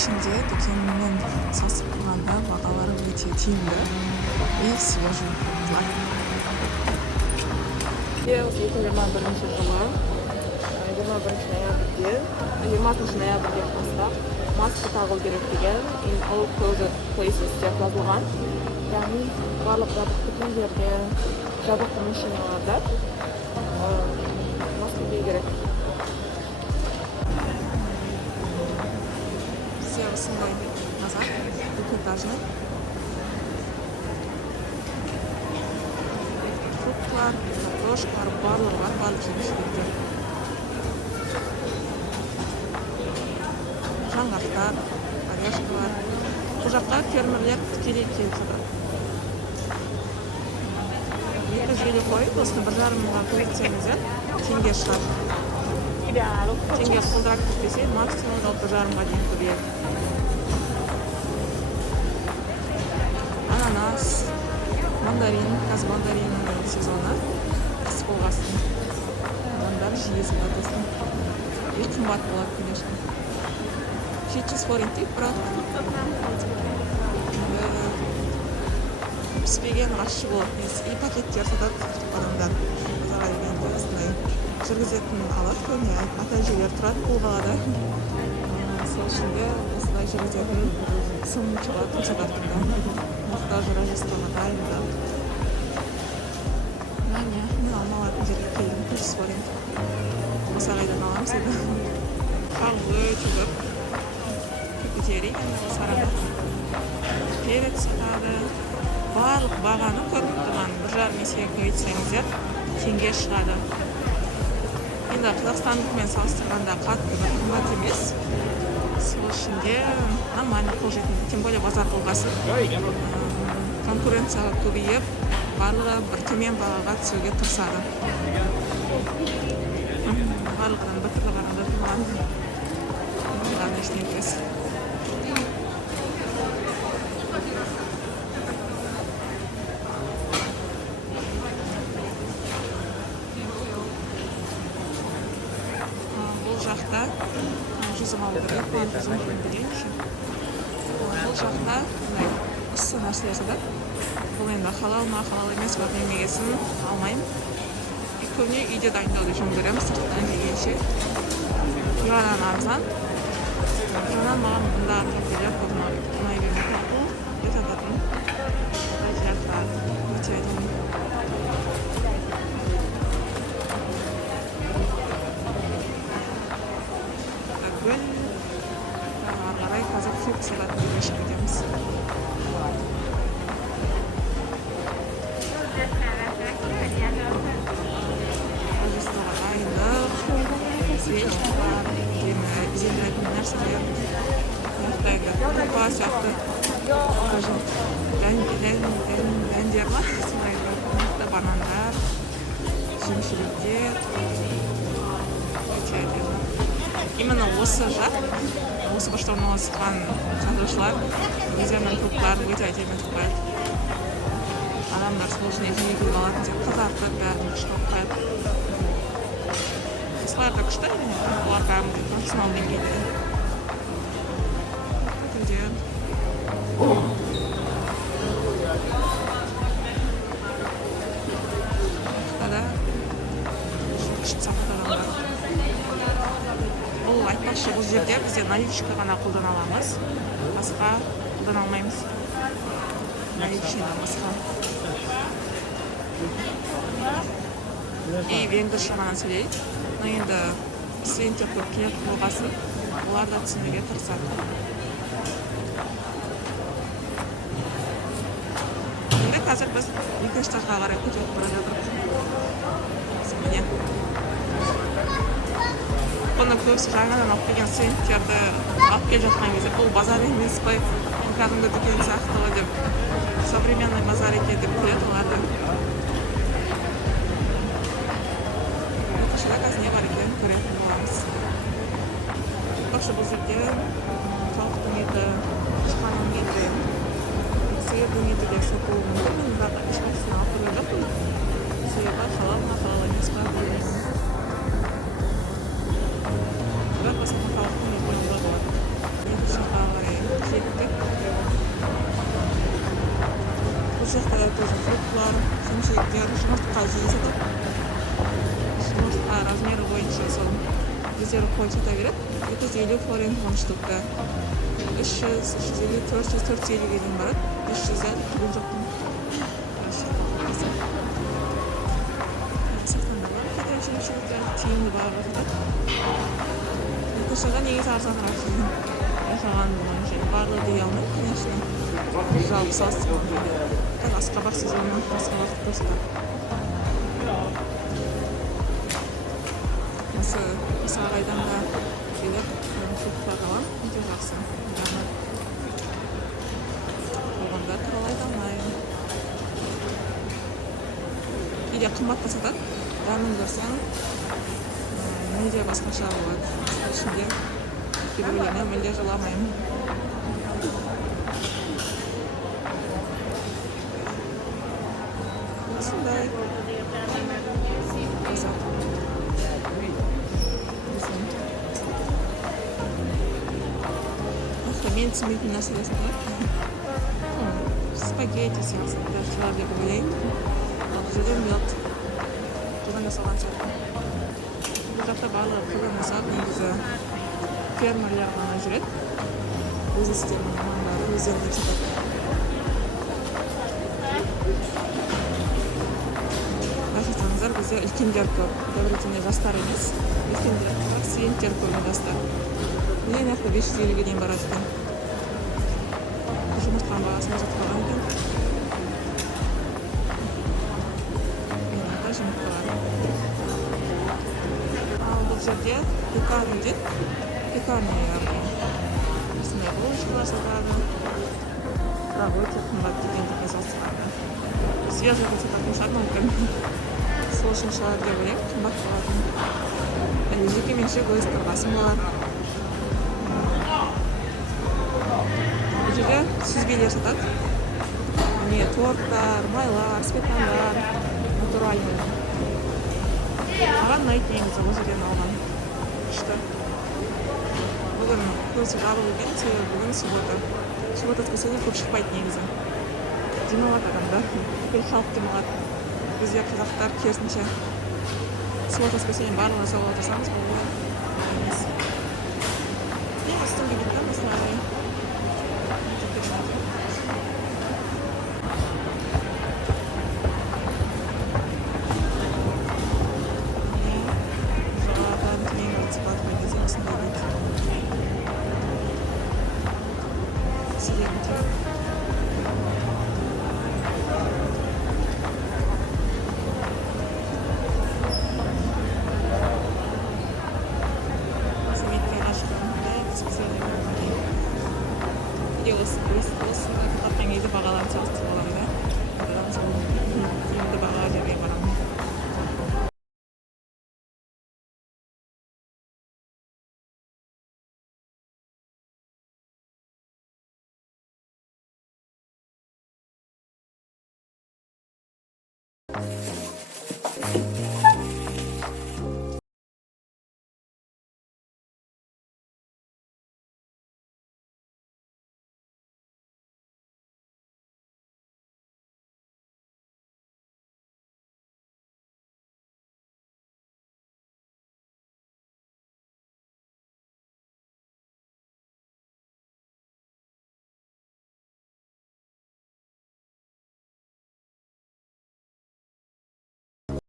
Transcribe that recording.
ішінде дүкенмен салыстырғанда бағалары өте тиімді и свежий товар. 2021 жылы 21 ноябрьден бастап маска тағу керек деген in all closed places деп жазылған. Яғни барлық жабық дүкендерде, жабық машиналарда маска кию керек. Все осындай назар, двухэтажный. Фруктlar, картошкалар, барлығы бар, барлық жеміс-жидектер. Жаңғақтар, орешкалар. Бұл жаққа фермерлер тікелей келіп жатады. 200 келі қойып, осыны 1,5 мыңға көбейтсеңіздер, теңге шығар. Теңге қолдырақ кетпесе, максимум 1,5 мыңға дейін көбейеді. Ананас, мандарин, қазір мандариннің сезоны. Қыс болғасын. Адамдар жиі сататын. И қымбат болады, конечно. 700 форинт дейік, бірақ піспеген ащы болады. И пакеттер сатады адамдар. Базарға келгенде осындай жүргізетін алады көне ата-әжелер тұрады бұл қалада. Сол ішінде осындай жүргізетін сымчылар сатады. Мұқтажы Рождествоға дайындап. Мәне, мен алмалатын жерге келдім, 300 форинт. Осағайдан аламыз еді. Қауы өте көп. Көтерей, сарада. Перец сатады. Барлық бағаны көріп тұрған 1,5 есеге көбейтсеңіздер, теңге шығады. Енді қазақстандықпен салыстырғанда қатты бір қымбат емес. Сол ішінде нормально қолжетімді, тем более базар болғасын. Конкуренцияға көбейіп, барлығы бір төмен бағаға түсуге тырысады. Барлығынан бір түрлі қарағанда тұрған. Бұған ештеңе емес. Жақта жүзім алу керек, жүзім көндірейінші. Бұл жақта ұсы нәрселер сатады. Бұл енді халал ма, халал емес, бірақ емегесін алмаймын. Көбіне үйде дайындауды жөн көреміз, сырттан келгенше. Ираннан арзан. Ираннан маған бұнда артықелер көбіне ұнай бермейді. Бұл өте сататын. Әжілерді өте әдемі. Гүл, қарай қазір фрукт сататын жерге шығып кетеміз. Рождествоға дайындық, свечкалар, безендіретін нәрселер, құрпа сияқты дәндер ма, банандар, жемшеліктер, өте әдемі. Именно осы жақ, осы бұрышта орналасқан сатушылар өздерінің фрукттарын өте әдемі етіп қояды. Адамдар сол үшін жиі келіп алатын деп қызартып, бәрін шығарып қояды. Осылар да күшті, олар кәдімгі профессионал деңгейде. Гүлдер. Қытада күшті сатады адамдар. Бұл айтпақшы, бұл жерде бізде наличка ғана қолдана аламыз, басқа қолдана алмаймыз. Наличкадан басқа. И венгрша ғана сөйлейді. Но енді студенттер көп келетін болғасын, олар да түсінуге тырысады. Енді қазір біз екінші жаққа қарай көтеріп бара жатырмыз. Міне. Бұны көбісі жаңадан алып келген студенттерді алып келіп жатқан кезде бұл базар емес қой, кәдімгі дүкен сияқты деп современный базар екен деп келеді оларды. Қашыда қазір не бар екенін көретін боламыз. Бақшы бұл жерде тауықтың еті, шыққанның еті, сиырдың еті де сатылуы мүмкін, бірақ ешқайсысын алып көрген жоқпын. Себебі халал ма, халал емес па білмеймін. Бірақ басқа тауықтың еті болады. Екі жаққа жиі сатады. Жұмыртқа размері бойынша сол өздері қойып сата береді. 250 форинт мың штукта. 300, 350, 400, 450-ге дейін барады. 500 әлі түген жоқтың. Сақтандырылар. Кетер үшіншіліктер тиімді бағаға сатады. Орташаға негізі арзанырақ жасаған бойынша барлығы дей алмаймын, конечно. Жалпы салыстырғанда. Так, Асқабақ сезоны, Асқабақты достар. Осы ағайдан да келіп, фруктар алам, өте жақсы. Болғанда туралы айта алмаймын. Кейде қымбатқа сатады. Дәмін көрсең, мүлде басқаша болады. Ішінде кейбіреулеріне мүлде жыламаймын. Осындай. Мен түсінбейтін нәрселесін бар. Спагетти сияқты шығар деп ойлаймын. Ал жерде мед. Жылдан жасалған сияқты. Бұл жақта барлығы жылдан жасап, негізі фермерлер ғана жүреді. Өз істерінің мамандары өздері деп сатады. Байқасаңыздар, бізде үлкендер көп. Дәуретінде жастар емес. Үлкендер көп, студенттер көп жастар. Міне нақты 550-ге дейін барады екен. Жұмыртқаның бағасын жатып қалған екен. Мынада жұмыртқалар. Ал бұл жерде пекарня дейді. Пекарня яғни. Осындай булочкалар сатады. Бірақ өте қымбат дегендерге салыстырғанда. Свежий сататын шығар мүмкін. Сол үшін шығар деп ойлаймын, қымбат болатын. Жеке меншік өз тұрғасын болады. Бұл жерде сүзбелер сатады. Міне торттар, майлар, сметандар, натуральный. Маған ұнайды негізі бұл жерден алған. Күшті. Бүгін көзі жабық екен, себебі бүгін суббота. Суббота воскресенье көп шықпайды негізі. Демалады адамдар. Бүкіл халық демалады. Бізде қазақтар керісінше. Суббота воскресенье барлығын сауал жасаңыз, бұл емес. Мен үстімге кетті.